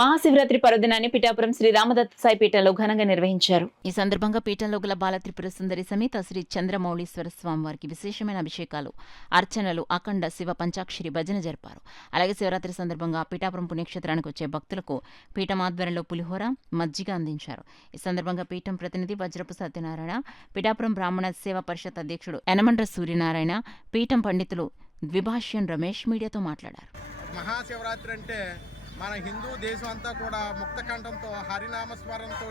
మహాశివరాత్రి పర్వదినాన్ని పిఠాపురం శ్రీ రామదత్త సాయి పీఠంలో ఘనంగా నిర్వహించారు. ఈ సందర్భంగా పీఠంలో గల బాలత్రిపుర సుందరి సమేత శ్రీ చంద్రమౌళీశ్వర స్వామివారికి విశేషమైన అభిషేకాలు, అర్చనలు, అఖండ శివ పంచాక్షరి భజన జరిపారు. అలాగే శివరాత్రి సందర్భంగా పీఠాపురం పుణ్యక్షేత్రానికి వచ్చే భక్తులకు పీఠం ఆధ్వర్యంలో పులిహోర, మజ్జిగ అందించారు. ఈ సందర్భంగా పీఠం ప్రతినిధి వజ్రపు సత్యనారాయణ, పీఠాపురం బ్రాహ్మణ సేవా పరిషత్ అధ్యక్షుడు యనమండ్ర సూర్యనారాయణ, పీఠం పండితులు ద్విభాష్యం రమేష్ మీడియాతో మాట్లాడారు. మహాశివరాత్రి అంటే మన హిందూ దేశం అంతా కూడా ముక్తకంఠంతో హరినామస్మరణతో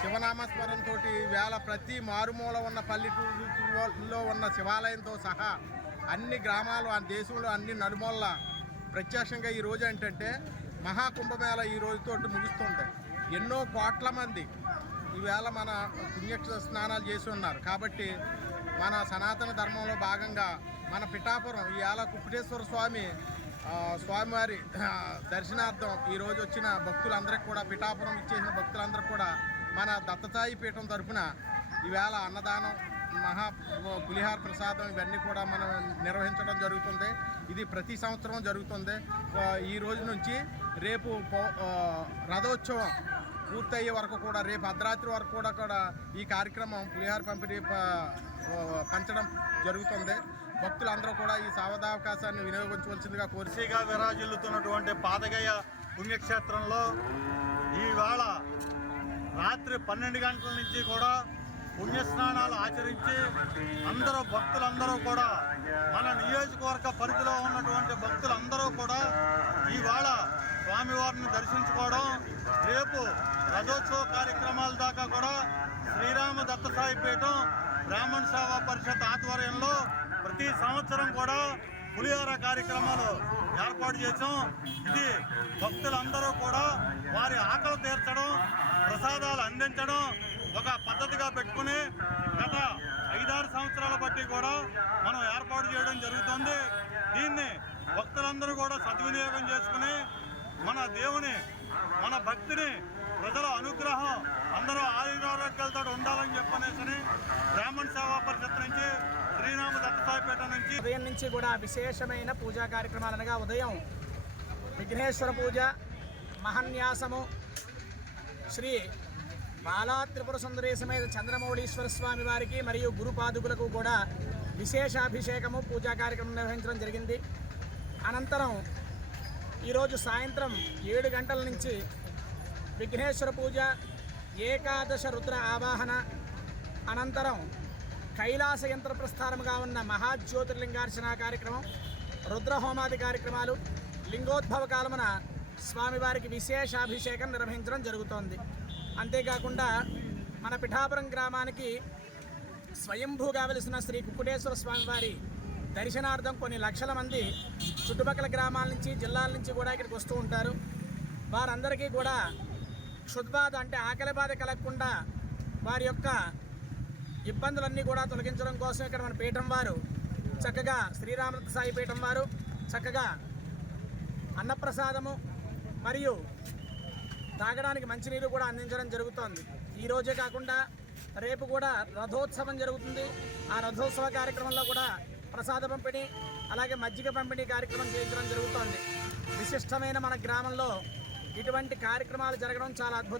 శివనామస్మరణతో వేళ ప్రతి మారుమూల ఉన్న పల్లెటూరులో ఉన్న శివాలయంతో సహా అన్ని గ్రామాలు ఆ దేశంలో అన్ని నలుమూలల ప్రత్యక్షంగా ఈ రోజు ఏంటంటే మహాకుంభమేళ ఈ రోజుతో ముగుస్తుంది. ఎన్నో కోట్ల మంది ఈవేళ మన పుణ్య స్నానాలు చేసి ఉన్నారు. కాబట్టి మన సనాతన ధర్మంలో భాగంగా మన పిఠాపురం ఈవేళ కుప్పటేశ్వర స్వామివారి దర్శనార్థం ఈరోజు వచ్చిన భక్తులందరికీ కూడా, పిఠాపురం ఇచ్చేసిన భక్తులందరికీ కూడా మన దత్తసాయి పీఠం తరఫున ఈవేళ అన్నదానం, పులిహార ప్రసాదం ఇవన్నీ కూడా మనం నిర్వహించడం జరుగుతుంది. ఇది ప్రతి సంవత్సరం జరుగుతుంది. ఈ రోజు నుంచి రేపు రథోత్సవం పూర్తయ్యే వరకు కూడా, రేపు అర్ధరాత్రి వరకు కూడా ఈ కార్యక్రమం పులిహార పంచడం జరుగుతుంది. భక్తులందరూ కూడా ఈ సావధావకాశాన్ని వినియోగించవలసిందిగా కోరిసిగా విరాజిల్లుతున్నటువంటి పాదగయ పుణ్యక్షేత్రంలో ఈవేళ రాత్రి 12 గంటల నుంచి కూడా పుణ్యస్నానాలు ఆచరించి భక్తులందరూ కూడా మన నియోజకవర్గ పరిధిలో ఉన్నటువంటి భక్తులందరూ కూడా ఈవేళ స్వామివారిని దర్శించుకోవడం, రేపు రథోత్సవ కార్యక్రమాల దాకా కూడా శ్రీరామ దత్త సాయి పీఠం బ్రాహ్మణ సేవా పరిషత్ ఆధ్వర్యంలో ప్రతి సంవత్సరం కూడా పులిహోర కార్యక్రమాలు ఏర్పాటు చేసాం. ఇది భక్తులందరూ కూడా వారి ఆకలి తీర్చడం, ప్రసాదాలు అందించడం ఒక పద్ధతిగా పెట్టుకుని గత 5-6 సంవత్సరాల బట్టి కూడా మనం ఏర్పాటు చేయడం జరుగుతుంది. దీన్ని భక్తులందరూ కూడా సద్వినియోగం చేసుకుని మన దేవుని, మన భక్తిని, ప్రజల అనుగ్రహం అందరూ ఆరోగ్యాలతో ఉండాలని చెప్పనేసి బ్రాహ్మణ సేవా పరిషత్ నుంచి శ్రీరామ దత్తసాయిపేట నుంచి ఉదయం నుంచి కూడా విశేషమైన పూజా కార్యక్రమాలు అనగా ఉదయం విఘ్నేశ్వర పూజ, మహాన్యాసము, శ్రీ బాలత్రిపుర సుందరి సమేత చంద్రమౌళీశ్వర స్వామి వారికి మరియు గురుపాదుకులకు కూడా విశేషాభిషేకము, పూజా కార్యక్రమం నిర్వహించడం జరిగింది. అనంతరం ఈరోజు సాయంత్రం 7 గంటల నుంచి విఘ్నేశ్వర పూజ, ఏకాదశ రుద్ర ఆవాహన, అనంతరం కైలాస యంత్ర ప్రస్థానముగా ఉన్న మహాజ్యోతిర్లింగార్చన కార్యక్రమం, రుద్రహోమాది కార్యక్రమాలు, లింగోద్భవ కాలమున స్వామివారికి విశేషాభిషేకం నిర్వహించడం జరుగుతోంది. అంతేకాకుండా మన పిఠాపురం గ్రామానికి స్వయంభూగా వెలిసిన శ్రీ కుక్కుటేశ్వర స్వామివారి దర్శనార్థం కొన్ని లక్షల మంది చుట్టుపక్కల గ్రామాల నుంచి, జిల్లాల నుంచి కూడా ఇక్కడికి వస్తూ ఉంటారు. వారందరికీ కూడా క్షుద్బాధ అంటే ఆకలి బాధ కలగకుండా వారి యొక్క ఇబ్బందులన్నీ కూడా తొలగించడం కోసం ఇక్కడ మన పీఠం వారు చక్కగా శ్రీరామ సాయి పీఠం వారు చక్కగా అన్నప్రసాదము మరియు తాగడానికి మంచినీరు కూడా అందించడం జరుగుతోంది. ఈరోజే కాకుండా రేపు కూడా రథోత్సవం జరుగుతుంది. ఆ రథోత్సవ కార్యక్రమంలో కూడా ప్రసాద పంపిణీ, అలాగే మజ్జిగ పంపిణీ కార్యక్రమం చేయించడం జరుగుతోంది. విశిష్టమైన మన గ్రామంలో ఇటువంటి కార్యక్రమాలు జరగడం చాలా అద్భుతం.